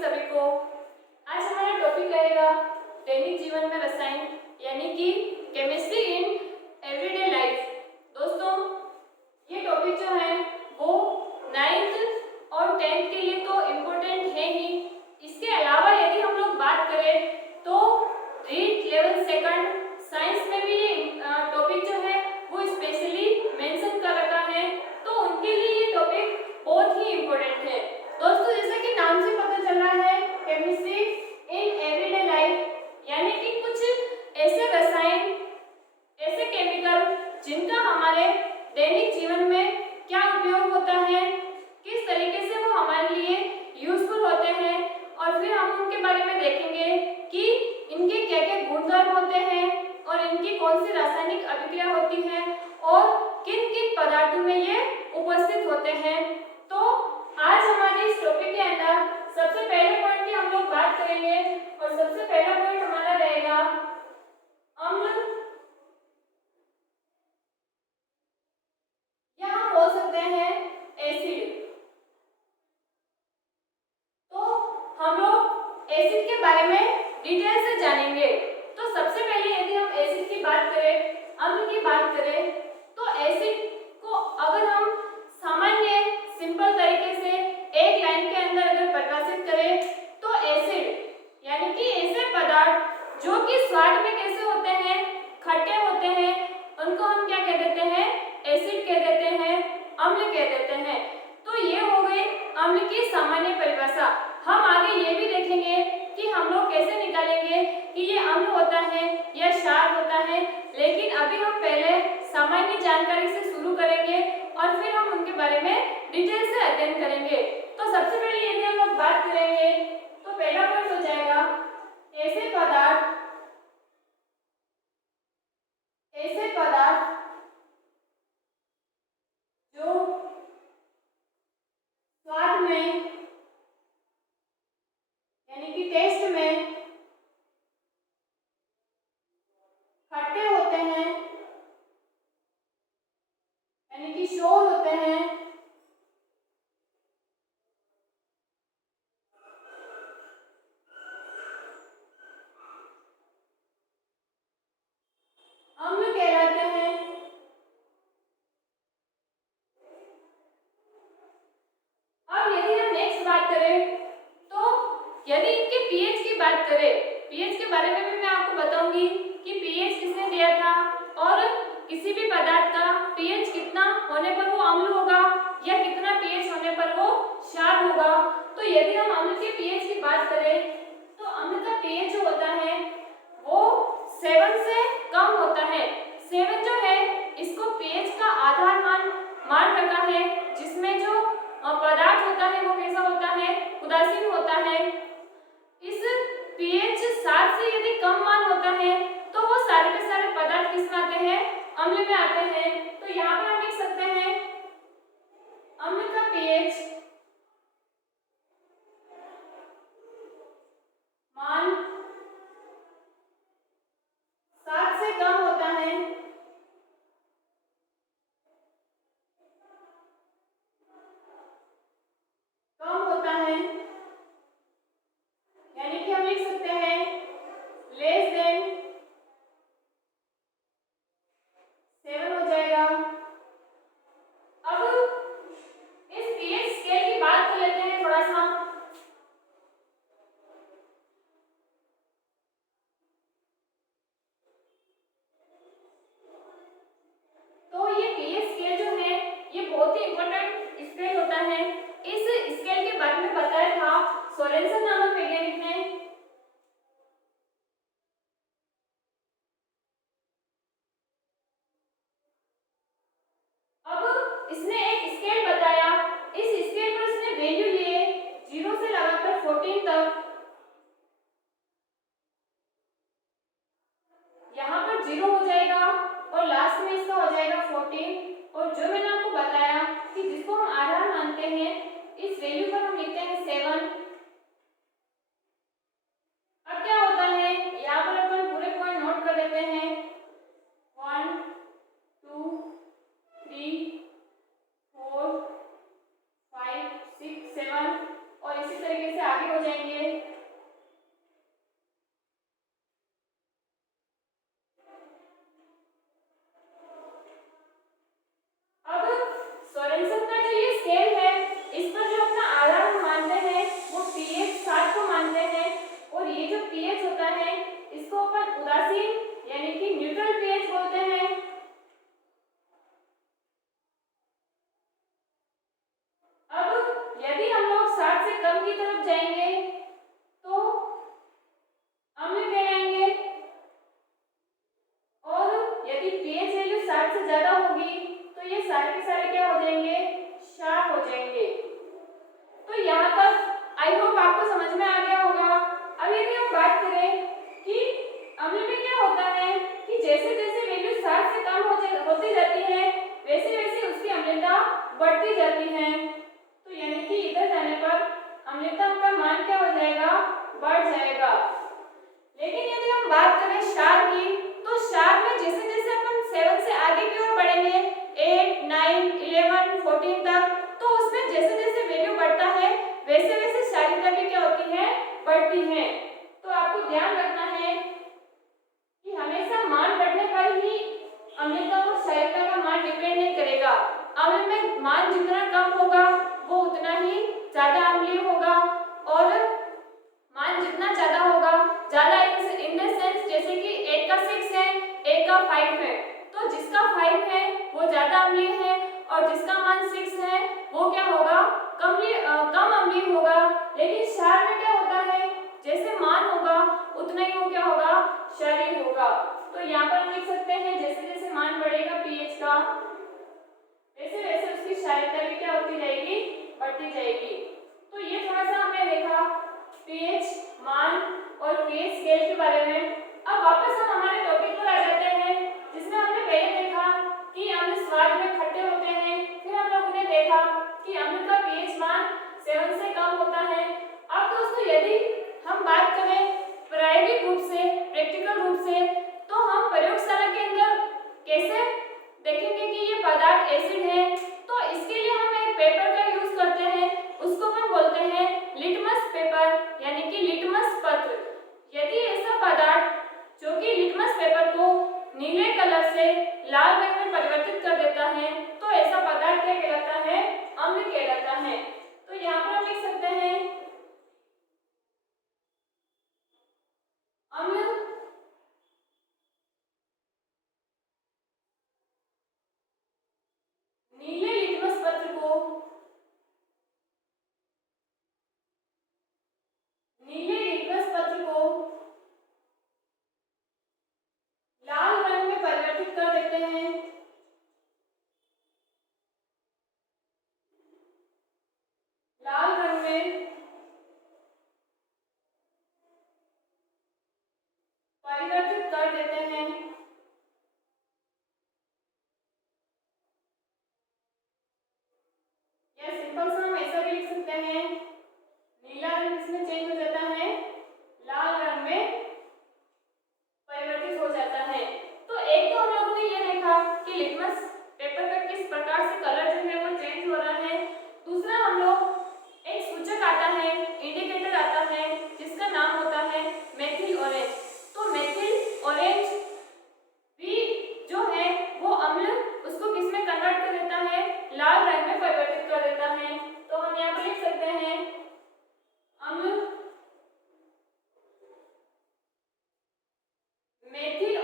सभी को। आज हमारा टॉपिक रहेगा दैनिक जीवन में रसायन यानी कि केमिस्ट्री इन एवरीडे लाइफ। दोस्तों, ये टॉपिक जो है वो 9th और 10th के लिए तो इम्पोर्टेंट है ही। इसके अलावा यदि हम लोग बात करें तो रीड लेवल सेकंड साइंस में भी ये टॉपिक जो है वो स्पेशली मेंशन कर रखा है, तो उनके लिए ये टॉपिक बहुत ही इम्पोर्टेंट है। दोस्तों, जैसा कि नाम से पता चल रहा है केमिस्ट्री इन एवरीडे लाइफ यानी कि कुछ ऐसे रसायन, ऐसे केमिकल जिनका हमारे दैनिक जीवन में क्या उपयोग होता है, किस तरीके से वो हमारे लिए यूजफुल होते हैं, और फिर हम उनके बारे में देखेंगे कि इनके क्या क्या गुणधर्म होते हैं और इनकी कौन सी रासायनिक अभिक्रिया होती है और किन किन पदार्थों में ये उपस्थित होते हैं। तो आज हमारे इस टॉपिक के अंदर सबसे पहले पॉइंट की हम लोग बात करेंगे और सबसे पहला पॉइंट हमारा रहेगा अम्ल, या हम बोल सकते हैं एसिड। तो हम लोग एसिड के बारे में डिटेल से जानेंगे। तो सबसे पहले यदि हम एसिड की बात करें, अम्ल की बात करें, तो एसिड को अगर हम सामान्य सिंपल तरीके से एक लाइन के अंदर अगर परिभाषित करें तो एसिड यानी कि ऐसे पदार्थ जो कि स्वाद में कैसे होते हैं, खट्टे होते हैं, उनको हम क्या कह देते हैं, एसिड कह देते हैं, अम्ल कह देते हैं। तो ये हो गई अम्ल की सामान्य परिभाषा। हम आगे ये भी देखेंगे कि हम लोग कैसे निकालेंगे कि ये अम्ल होता है या क्षार होता है, लेकिन अभी हम पहले सामान्य जानकारी से शुरू करेंगे और फिर हम उनके बारे में डिटेल से अध्ययन करेंगे। तो सबसे पहले यदि हम लोग बात करेंगे तो पहला पॉइंट हो जाएगा ऐसे पदार्थ जो स्वाद में यानी कि टेस्ट में खट्टे होते हैं यानी कि शोर होते हैं, अम्ल कहलाते हैं। अब यदि हम नेक्स्ट बात करें तो यदि इनके पीएच की बात करें, पीएच के बारे में भी मैं आपको बताऊंगी कि पीएच किसने दिया था और किसी भी पदार्थ का पीएच कितना होने पर वो अम्ल होगा या कितना पीएच होने पर वो क्षार होगा। तो यदि हम अम्ल के पीएच की बात करें तो अम्ल का पीएच जो होता है वो 7 से कम होता है। 7 जो है इसको पीएच का आधार मान रखा है, जिसमें जो पदार्थ होता है वो कैसा होता है, उदासीन होता है। इस पीएच 7 से यदि कम मान होता है तो वो सारे के सारे पदार्थ किस में आते हैं, अम्ल में आते हैं। तो यहाँ पर हम लिख सकते हैं अम्ल का पीएच मान 7 से कम होता है यानी कि हम लिख सकते हैं लेस देन 7 हो जाएगा। अब इस पीएच स्केल की बात कर लेते हैं थोड़ा सा। तो ये पीएच स्केल जो है ये बहुत ही इंपॉर्टेंट स्केल होता है। इस स्केल के बारे में बताया था सोरेनसन नामक वैज्ञानिक ने। अब इसने एक स्केल बताया, इस स्केल पर इसने वैल्यू लिए 0 से लगाकर 14 तक। यहाँ पर 0 हो जाएगा और लास्ट में इसका हो जाएगा 14। और जो मैंने आपको बताया कि जिसको हम आधार मानते हैं, इस वैल्यू पर हम लिखते हैं 7। अब क्या होता है, यहाँ पर अपन पूरे पॉइंट नोट कर लेते हैं 1 2 3 4 5 6 7 और इसी तरीके से आगे हो जाएंगे। धातु की तरफ जाएंगे तो अम्ल कहलाएंगे, और यदि पीएच वैल्यू 60 से ज्यादा होगी तो ये सारे के सारे क्या हो जाएंगे, क्षार हो जाएंगे। तो यहाँ तक आई होप आपको समझ में आ गया होगा। अब यदि हम बात करें कि अम्ल में क्या होता है कि जैसे जैसे वैल्यू 60 से कम होती जाती है वैसे वैसे उसकी अम्लता बढ़ती जाती है। तो यानी कि इधर जाने पर अम्लता का मान क्या हो जाएगा, बढ़ जाएगा। लेकिन यदि हम बात करें क्षार की तो क्षार में जैसे जैसे अपन 7 से आगे की ओर बढ़ेंगे 8, 9, 11, 14 तक, तो उसमें जैसे जैसे वैल्यू बढ़ता है वैसे वैसे क्षारीयता भी क्या होती है, बढ़ती है। तो आपको ध्यान रखना है कि हमेशा मान बढ़ने पर ही अम्लता और क्षारीयता का मान डिपेंड नहीं करेगा। अम्ल में मान जितना कम होगा वो उतना ही ज्यादा अम्लीय होगा, और मान जितना ज्यादा होगा, ज्यादा इन द सेंस जैसे कि 1 का 6 है 1 का 5 है, तो जिसका 5 है वो ज्यादा अम्लीय है और जिसका मान 6 है वो क्या होगा, कम अम्लीय होगा। लेकिन क्षार में क्या होता है, जैसे मान होगा उतना ही वो क्या होगा, क्षारीय होगा। तो यहाँ पर हम लिख सकते हैं जैसे जैसे मान बढ़ेगा पीएच का वैसे वैसे उसकी क्षारीयता भी क्या होती जाएगी, बढ़ती जाएगी। तो ये थोड़ा सा हमने देखा पीएच मान और पीएच स्केल के बारे में। अब वापस हम हमारे टॉपिक पर आ जाते हैं जिसमें हमने पहले देखा कि अम्ल स्वाद में खट्टे होते हैं, फिर हम लोगों ने देखा कि अम्ल का पीएच मान 7 से कम होता है। अब दोस्तों यदि हम बात करें प्रायोगिक रूप से, प्रैक्टिकल रूप से, तो हम प्रयोगशाला के अंदर कैसे देखेंगे कि ये पदार्थ एसिड है। तो इसके लिए हम एक पेपर का यूज करते हैं, उसको हम बोलते हैं लिटमस पेपर यानी कि लिटमस पत्र। यदि ऐसा पदार्थ जो कि लिटमस पेपर को नीले कलर से लाल रंग में परिवर्तित कर देता है तो ऐसा पदार्थ क्या कहलाता है, अम्ल कहलाता है। तो यहाँ पर हम लिख सकते हैं अम्ल नीले लिटमस पत्र को लाल रंग में परिवर्तित कर देते हैं। लाल रंग में परिवर्तित कर देते हैं। या सिंपल सा हम ऐसा भी लिख सकते हैं नीला रंग इसमें चेंज हो जाता है, लाल रंग में परिवर्तित हो जाता है। तो एक तो हम लोगों ने ये देखा कि लिटमस पेपर का किस प्रकार से कलर जो है वो चेंज हो रहा है। दूसरा हम लोग एक सूचक आता है, इंडिकेटर आता है जिसका नाम होता है मेथिल ऑरेंज। तो मेथिल ऑरेंज भी जो है वो अम्ल उसको किस में कन्वर्ट कर देता है, लाल रंग में परिवर्तित कर देता है। तो हम यहाँ पर लिख सकते हैं अम्ल मेथिल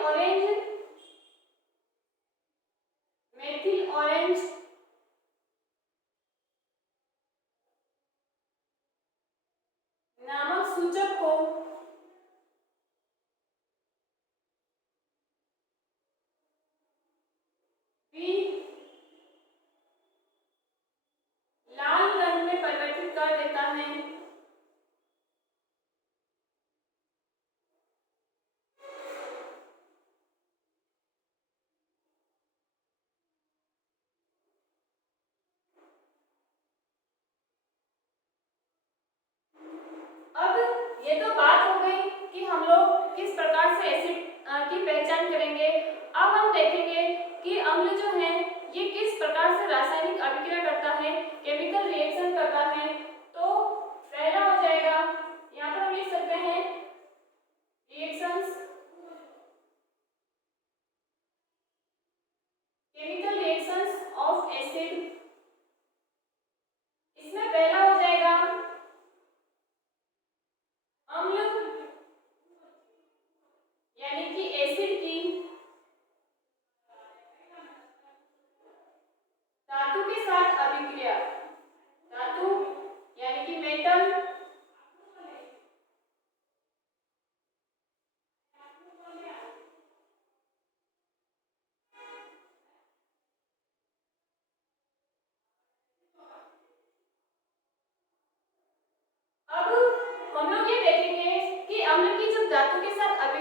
ऑरेंज नामक सूचक को भी लाल रंग में परिवर्तित कर देता है। अब ये तो बात हो गई कि हम लोग किस प्रकार से एसिड की पहचान करेंगे। अब हम देखेंगे कि अम्ल जो है ये किस प्रकार से रासायनिक अभिक्रिया करता है, केमिकल रिएक्शन करता है। तो पहला हो जाएगा, यहाँ पर हम लिख सकते हैं reactions, chemical reactions of acid. इसमें पहला हो जाएगा अम्ल यानी कि एसिड की धातु के साथ अभिक्रिया, धातु यानी कि मेटल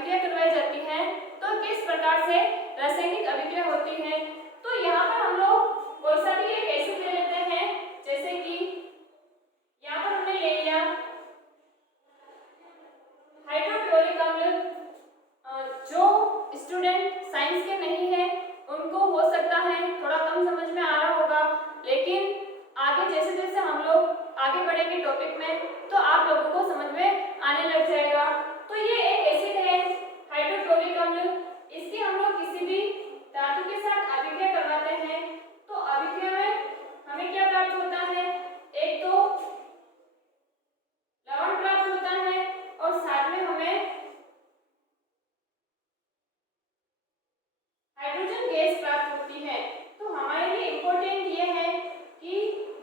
अभिक्रिया करवाई जाती है तो किस प्रकार से रासायनिक अभिक्रिया होती है। तो यहाँ पर हम लोग कोई सा भी एक एसिड ले लेते हैं, जैसे कि यहाँ पर हमने ले लिया हाइड्रोक्लोरिक अम्ल। जो स्टूडेंट साइंस के नहीं है उनको हो सकता है थोड़ा कम समझ में आ रहा होगा, लेकिन आगे जैसे जैसे हम लोग आगे बढ़ेंगे टॉपिक में तो आप लोगों को समझ में आने लग जाएगा। तो ये एक एसिड है हाइड्रोक्लोरिक अम्ल, इसकी हम लोग किसी भी धातु के साथ अभिक्रिया करवाते हैं तो अभिक्रिया में हमें क्या प्राप्त होता है, एक तो लवण प्राप्त होता है और साथ में हमें हाइड्रोजन गैस प्राप्त होती है। तो हमारे लिए इम्पोर्टेंट ये है कि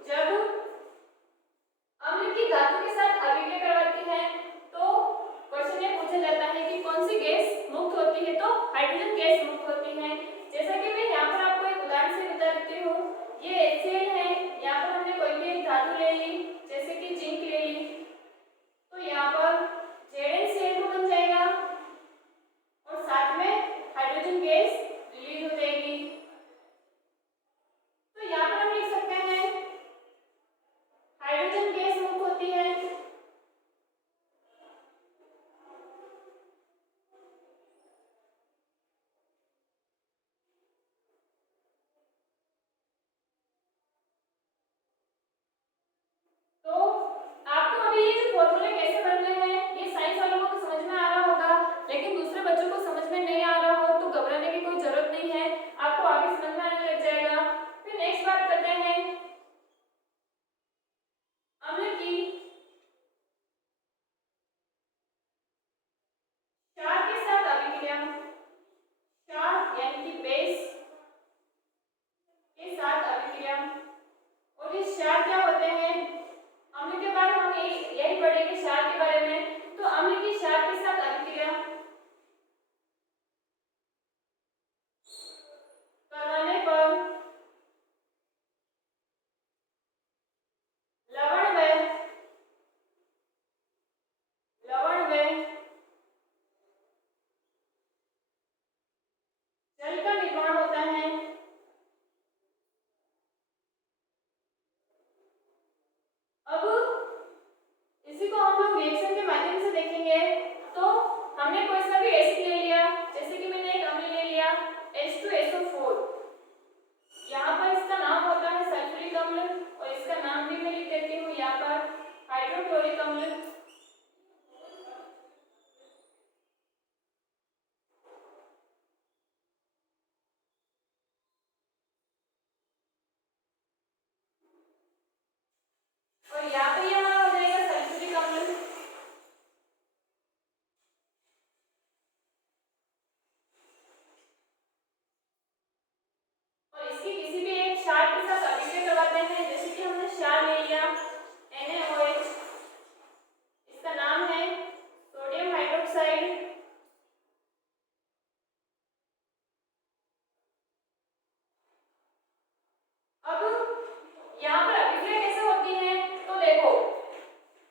जब अम्ल की धातु के साथ अभिक्रिया करवाती है तो क्वेश्चन में पूछा जाता है कि कौन सी गैस मुक्त होती है, तो हाइड्रोजन गैस मुक्त होती है। जैसा कि मैं यहाँ पर आपको एक उदाहरण से बता देती हूँ, ये HCl है, यहाँ पर हमने कोई भी एक धातु ले ली जैसे कि जिंक ले ली, तो यहाँ पर ZnCl2 बन जाएगा और साथ में हाइड्रोजन गैस रिलीज हो जाएगी। तो यहाँ पर हम लिख सकते हैं हाइड्रोजन गैस मुक्त होती है। तो आपको अभी ये जो फॉर्मूले कैसे बनते हैं ये साइंस वालों को तो समझ में आ रहा होगा, लेकिन दूसरे बच्चों को समझ में नहीं आ रहा हो तो घबराने की कोई जरूरत नहीं है, आपको आगे समझ में आने लग जाएगा। फिर नेक्स्ट बात करते हैं अम्ल की क्षार के साथ अभिक्रिया। क्षार यानी कि बेस के साथ अभिक्रिया, और ये क्षार क्या होते हैं, अम्ल के बाद हम यही पढ़ेंगे क्षार के बारे में। तो अम्ल की क्षार के साथ अभिक्रिया करवाने पर लवण व जल का निर्माण होता है। अब इसी को हम लोग रिएक्शन के माध्यम से देखेंगे। तो हमने कोई सा भी एसिड ले लिया, जैसे कि मैंने एक अम्ल ले लिया H2SO4, यहाँ पर इसका नाम होता है सल्फ्यूरिक अम्ल और इसका नाम भी मैं लिख देती हूँ यहाँ पर हाइड्रोक्लोरिक अम्ल। और यहाँ पे हमारा हो जाएगा सल्फ्यूरिक अम्ल। और इसकी किसी भी एक क्षार के साथ अभिक्रिया करवाते हैं, जैसे कि हमने क्षार ले लिया NaOH, इसका नाम है सोडियम हाइड्रोक्साइड। अब यहाँ पर अभिक्रिया कैसे होती है, तो देखो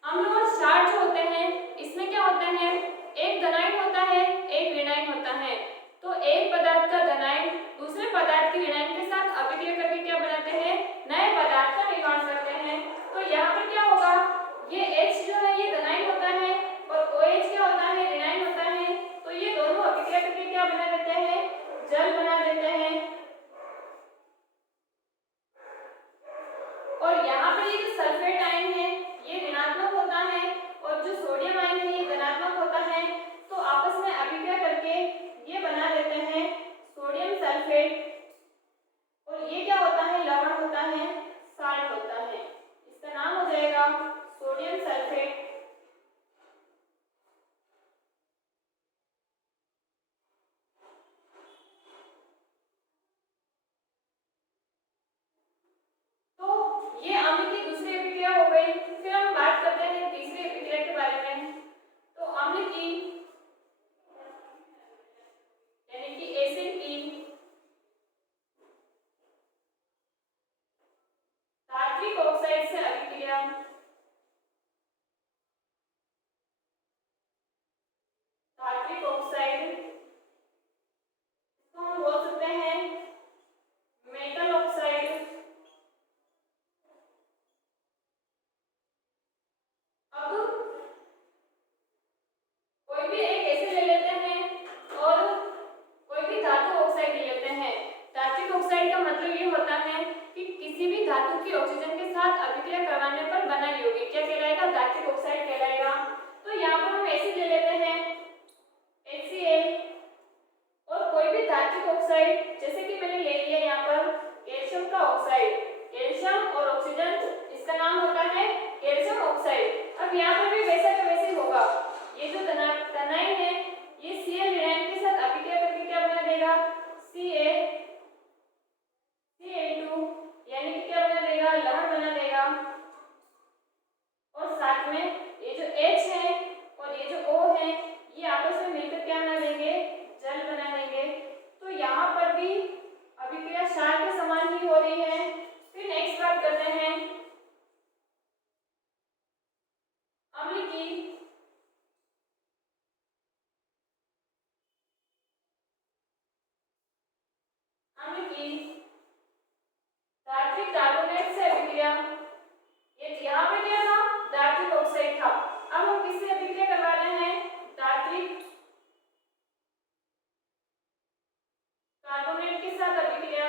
अम्ल और क्षार जो होते हैं इसमें क्या होता है, एक धनायन होता है एक ऋणायन होता है। तो एक पदार्थ का धनायन दूसरे पदार्थ के ऋणायन के साथ अभिक्रिया करके क्या बनाते हैं, नए पदार्थ का निर्माण करते हैं। तो यहाँ पर क्या होगा, ये H जो है ये धनायन होता है और OH क्या होता है, ऋणायन होता है। तो ये दोनों अभिक्रिया करके क्या बना देते हैं, जल बना देते हैं। और यहाँ पर ये जो सल्फेट आयन है ये ऋणात्मक होता है और जो सोडियम आयन है ये धनात्मक होता है। तो आपस में अभिक्रिया करके ये बना देते हैं सोडियम सल्फेट, और ये क्या होता है, लवण होता है, साल्ट होता है, इसका नाम हो जाएगा सोडियम सल्फेट। तो ये अम्ल की दूसरी अभिक्रिया हो गई। फिर हम बात करते हैं तीसरी अभिक्रिया के बारे में। तो अम्ल की यानी कि एसिड की धात्विक ऑक्साइड से अभिक्रिया। धात्विक ऑक्साइड धातु की ऑक्सीजन के साथ अभिक्रिया करवाने पर बना यौगिक क्या कहलाएगा? धात्विक ऑक्साइड कहलाएगा। तो यहाँ पर हम एसिड ले लेते हैं HCl, और कोई भी धात्विक ऑक्साइड जैसे कि मैंने ले लिया यहाँ पर कैल्शियम का ऑक्साइड, कैल्शियम और ऑक्सीजन, इसका नाम होता है कैल्शियम ऑक्साइड। अब यहाँ पर भी वैसा का वैसे होगा, ये जो तनाइन है ये Cl विलायन के साथ अभिक्रिया करके क्या बना देगा? Ca2, यानी कि क्या बना देगा? लवण बना देगा। और साथ में ये जो H है और ये जो O है ये आपस में मिलकर क्या बना देंगे? जल बना देंगे। तो यहाँ पर भी अभिक्रिया क्षार के समान ही हो रही है। फिर नेक्स्ट बात करते हैं अम्ल की। धात्विक कार्बोनेट से अभिक्रिया, ये यहाँ पे क्या था? धात्विक ऑक्साइड था। अब हम किससे अभिक्रिया करवा रहे हैं? धात्विक कार्बोनेट के साथ अभिक्रिया।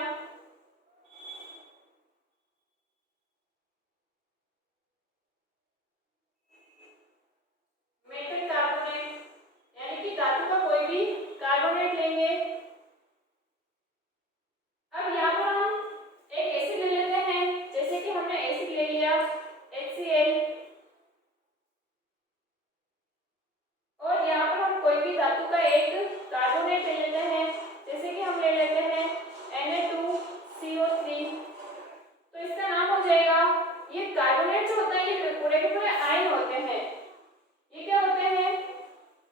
मेटल कार्बोनेट, यानी कि धातु का कोई भी कार्बोनेट लेंगे। अब यहाँ पर हम एक एसिड ले लेते हैं, जैसे कि हमने एसिड ले लिया HCl, और यहाँ पर हम कोई भी धातु का एक कार्बोनेट ले लेते हैं, जैसे कि हम ले लेते हैं Na2CO3। तो इसका नाम हो जाएगा, ये कार्बोनेट जो होता है ये पूरे के पूरे आयन होते हैं। ये क्या होते हैं?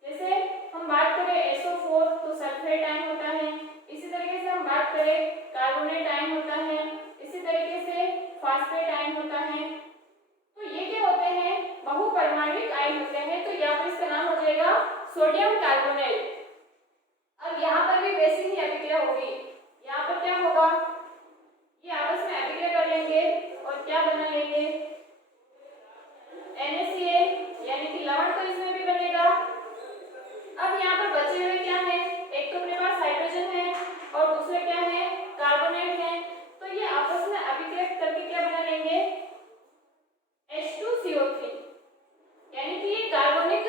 जैसे हम बात करें SO4 तो सल्फेट आयन होता है, इसी तरीके से हम बात करें कार्बोनेट आयन होता है, इसी तरीके से फास्फेट आयन होता है। तो ये क्या होते हैं? बहुपरमाणुक आयन होते हैं। तो यहाँ पर इसका नाम हो जाएगा सोडियम कार्बोनेट। अब यहाँ पर भी वैसी ही अभिक्रिया होगी। यहाँ पर क्या होगा? ये आपस में अभिक्रिया कर लेंगे और क्या बना लेंगे? NaCl, यानी कि लवण तो इसमें भी बनेगा। अब यहाँ पर बचे हुए क्या है? एक तो अपने पास हाइड्रोजन है और दूसरे क्या है? कार्बोनेट है। तो ये आपस में अभिक्रिया करके क्या बना लेंगे? H2CO3, यानी कि ये कार्बनिक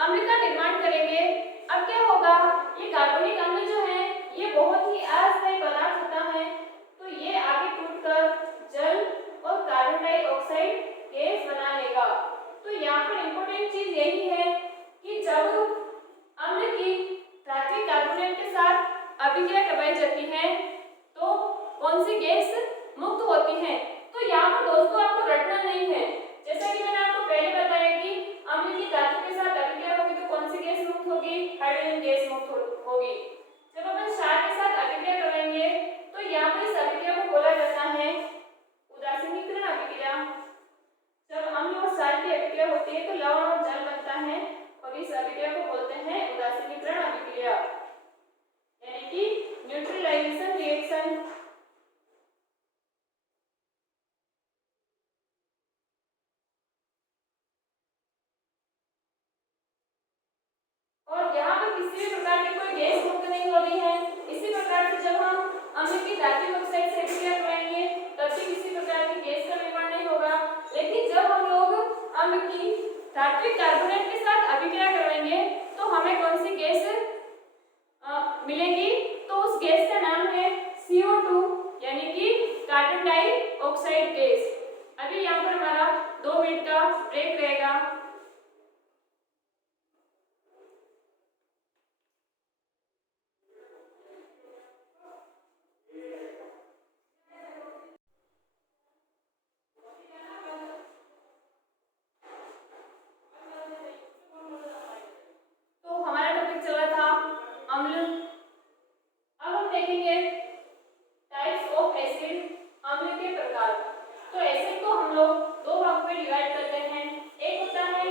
अम्ल का निर्माण करेंगे। अब क्या होगा? ये कार्बनिक अम्ल जो है ये बहुत ही अस्थायी पदार्थ होता है, तो ये आगे टूटकर जल और कार्बन डाइऑक्साइड गैस बना लेगा। तो यहाँ पर इंपॉर्टेंट चीज यही है कि जब अम्ल की धात्विक कार्बोनेट के साथ अभिक्रिया करवाई जाती है तो कौन सी गैस मुक्त होती है? तो यहाँ पर दोस्तों आपको रटना नहीं है। जैसा कि मैंने आपको पहले बताया कि अम्ल की धातु के साथ अभिक्रिया होगी तो कौन सी गैस मुक्त होगी? हाइड्रोजन गैस मुक्त होगी। जब अपन क्षार के साथ अभिक्रिया करेंगे तो यहाँ पर इस अभिक्रिया को बोला जाता है उदासीनीकरण अभिक्रिया। जब अम्ल और क्षार की अभिक्रिया होती है तो लवण और जल बनता है और इस अभिक्रिया को बोलते हैं उदासीनीकरण अभिक्रिया, यानी कि न्यूट्रलाइजेशन रिएक्शन। और यहाँ पर किसी भी प्रकार की कोई गैस मुक्त नहीं हो रही है। इसी प्रकार से जब हम अम्ल की धात्विक ऑक्साइड से अभिक्रिया कराएंगे तब भी किसी प्रकार की गैस का निर्माण नहीं होगा। लेकिन जब हम लोग अम्ल की धात्विक कार्बोनेट के साथ अभिक्रिया करवाएंगे तो हमें कौन सी गैस मिलेगी? तो उस गैस का नाम है CO2, यानी कि कार्बन डाइऑक्साइड गैस। अभी यहाँ पर हमारा 2 मिनट का ब्रेक रहेगा। तो हमारा टॉपिक चला था अम्ल। अब हम देखेंगे टाइप्स ऑफ एसिड, अम्ल के प्रकार। तो एसिड को हम लोग 2 भाग में डिवाइड करते हैं। एक होता है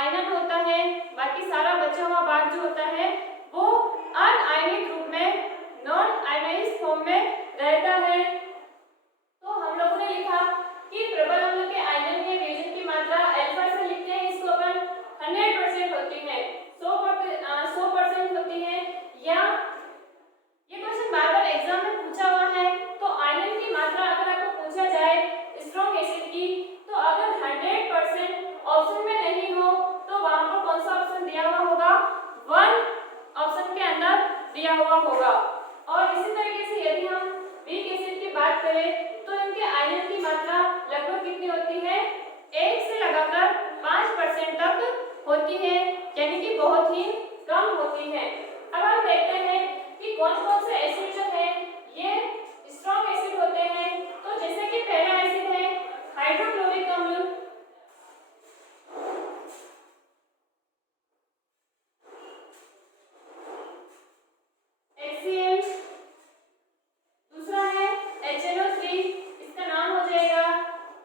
आयनन होता है, बाकी सारा बचा हुआ भाग जो होता है वो अनआयनिक रूप में नॉन आयनाइज्ड फॉर्म में रहता है। तो हम लोगों ने लिखा कि प्रबल अम्ल के आयनन के वियोजन की मात्रा अल्फा से लिखते हैं, इसको अपन 100% होती है, 100% होती है। या ये क्वेश्चन बार बार एग्जाम में पूछा हुआ है, तो आयरन की मात्रा अगर आपको पूछा जाए स्ट्रॉन्ग एसिड की, तो अगर 100% ऑप्शन में नहीं हो तो वहां पर कौन सा ऑप्शन दिया हुआ होगा, 1 ऑप्शन के अंदर दिया हुआ होगा। और इसी तरीके से यदि हम वीक एसिड की बात करें तो इनके आयरन की मात्रा लगभग कितनी होती है, 1 से लगाकर 5% तक होती है, यानी कि बहुत ही कम होती है। अब हम देखते हैं कि कौन कौन से एसिड जो है ये स्ट्रॉन्ग एसिड होते हैं। तो जैसे कि पहला एसिड है हाइड्रोक्लोरिक अम्ल, HCl, दूसरा है HNO3, इसका नाम हो जाएगा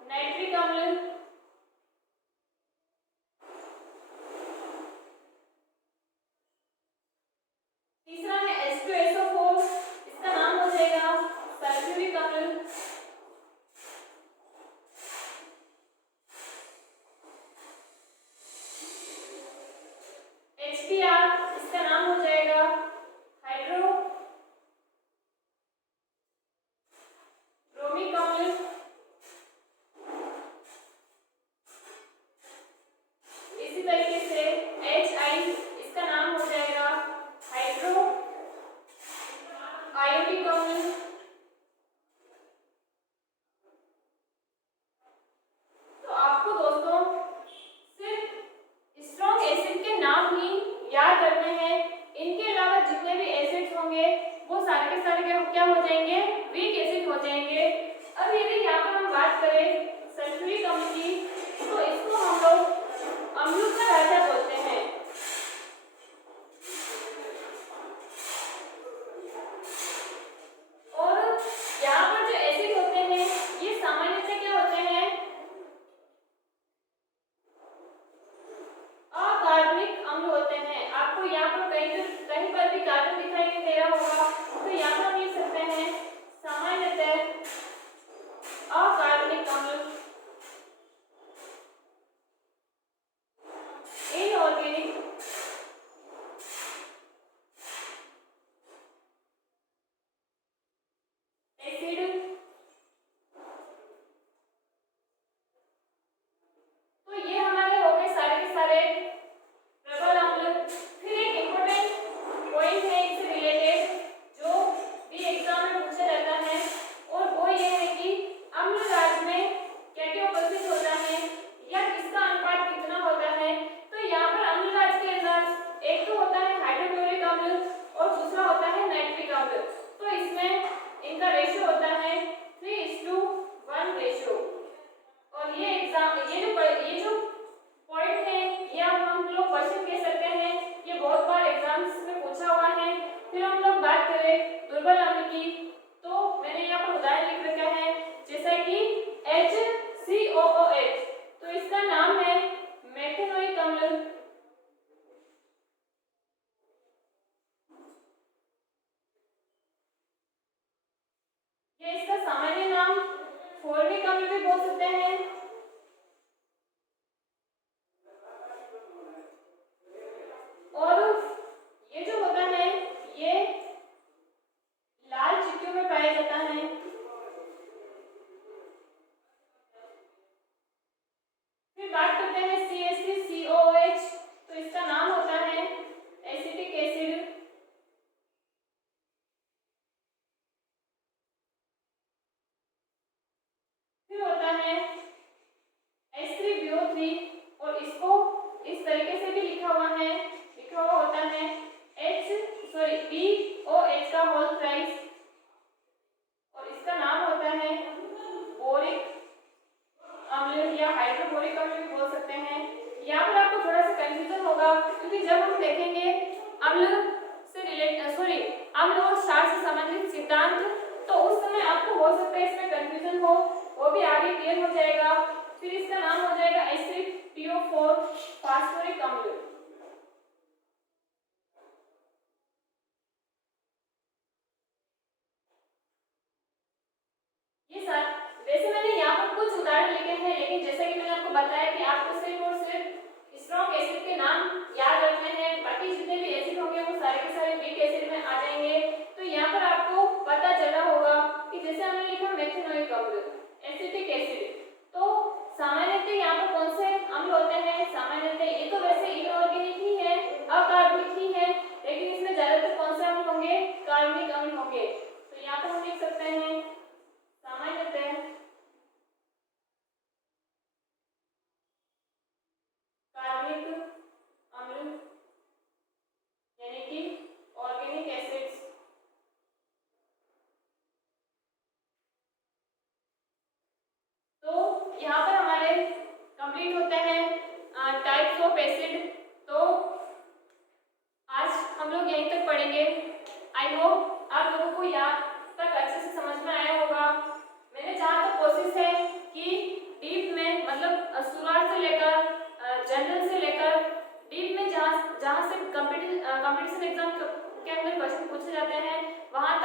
नाइट्रिक अम्ल, तीसरा है H2SO4, इसका नाम हो जाएगा सल्फ्यूरिक अम्ल, HBr, इसका नाम हो जाएगा हाइड्रोब्रोमिक अम्ल, इसी तरीके से HI, इसका नाम हो जाएगा हाइड्रो आयोडिक अम्ल। तो आपको दोस्तों सिर्फ स्ट्रॉन्ग एसिड के नाम ही याद रखने हैं, इनके अलावा जितने भी एसिड्स होंगे वो सारे के सारे क्या हो जाएंगे, वीक एसिड हो जाएंगे। अब यदि यहाँ पर हम बात करें सल्फ्यूरिक अम्ल की, तो इसको हम लोग अम्लों का राजा बोलते हैं। और यहाँ पर जो एसिड होते हैं ये सामान्यतः क्या होते हैं, अकार्बनिक अम्ल होते हैं। आपको यहाँ पर कहीं पर भी कार्बन दिखाई नहीं दे रहा होगा, तो यहाँ पर हम लिख सकते हैं सामान्यतः अकार्बनिक अम्ल। इनऑर्गेनिक एसिड, तो ये हमारे हो गए सारे के सारे प्रबल अम्ल। फिर एक इम्पोर्टेंट पॉइंट है इससे रिलेटेड जो भी एग्जाम में पूछा जाता है, और वो ये है कि अम्ल राज्य में क्या क्या उपस्थित होता है या किसका अनुपात कितना होता है। तो यहाँ पर अम्ल राज्य के अंदर एक तो होता है हाइड्रोक्लोरिक अम्ल और दूसरा होता है नाइट्रिक अम्ल। तो इसमें इनका रेशियो होता है 3:1 रेशियो। और ये जो पॉइंट है ये अब हम लोग क्वेश्चन कह सकते हैं, ये बहुत बार एग्जाम्स में पूछा हुआ है। फिर हम लोग बात करें दुर्बल अम्ल की, तो मैंने यहाँ पर उदाहरण लिख रखा है जैसा कि HCOOH, तो इसका नाम है मेथेनोइक अम्ल। ये इसका सामान्य नाम फॉर्मिक अम्ल भी बोल सकते हैं। और ये जो होता है ये लाल चिट्टियों में पाया जाता है। फिर बात करते हैं CH3COOH, तो इसका नाम होता है एसिटिक एसिड। फिर होता है H3BO3, और इसको इस तरीके से भी लिखा हुआ होता है BOH का होल थ्राइस, और इसका नाम होता है बोरिक अम्ल या हाइड्रोक्लोरिक अम्ल भी बोल सकते हैं। यहाँ पर आपको थोड़ा सा कंफ्यूजन होगा, क्योंकि जब हम देखेंगे अम्ल और क्षार से संबंधित सिद्धांत, तो उस समय आपको हो सकता है इसमें कंफ्यूजन हो, वो भी आगे क्लियर हो जाएगा। फिर इसका नाम हो जाएगा एसिड PO4 फास्फोरिक अम्ल। ये सारे वैसे मैंने यहाँ पर कुछ उदाहरण लिखे हैं, लेकिन जैसा कि मैंने आपको बताया कि आपको सिर्फ और सिर्फ स्ट्रॉन्ग एसिड के नाम याद रखने हैं, बाकी जितने भी एसिड होंगे वो सारे के सारे वीक एसिड में आ जाएंगे। तो यहाँ पर आपको पता चला होगा कि जैसे हमने लिखा मेथेनोइक अम्ल, एसिटिक एसिड, तो सामान्यतः यहाँ पर कौन से अम्ल होते हैं? सामान्यतः ये तो वैसे इनऑर्गेनिक ही है, अकार्बनिक ही है, लेकिन इसमें ज्यादातर कौन से अम्ल होंगे? कार्बनिक अम्ल होंगे। तो यहाँ पर हम लिख सकते हैं सामान्यतः कार्बनिक अम्ल यानी कि ऑर्गेनिक एसिड्स। तो यहाँ पर हमारे कंप्लीट होते हैं टाइप्स ऑफ एसिड। तो आज हम लोग यहीं तक पढ़ेंगे। आई होप आप लोगों को यहाँ तक अच्छे से समझ में आया होगा। मैंने जहाँ तक कोशिश है कि डीप में मतलब शुरुआत से लेकर जनरल से लेकर डीप में जहाँ से कंपटीशन एग्जाम के अंदर क्वेश्चन पूछे जाते हैं वहाँ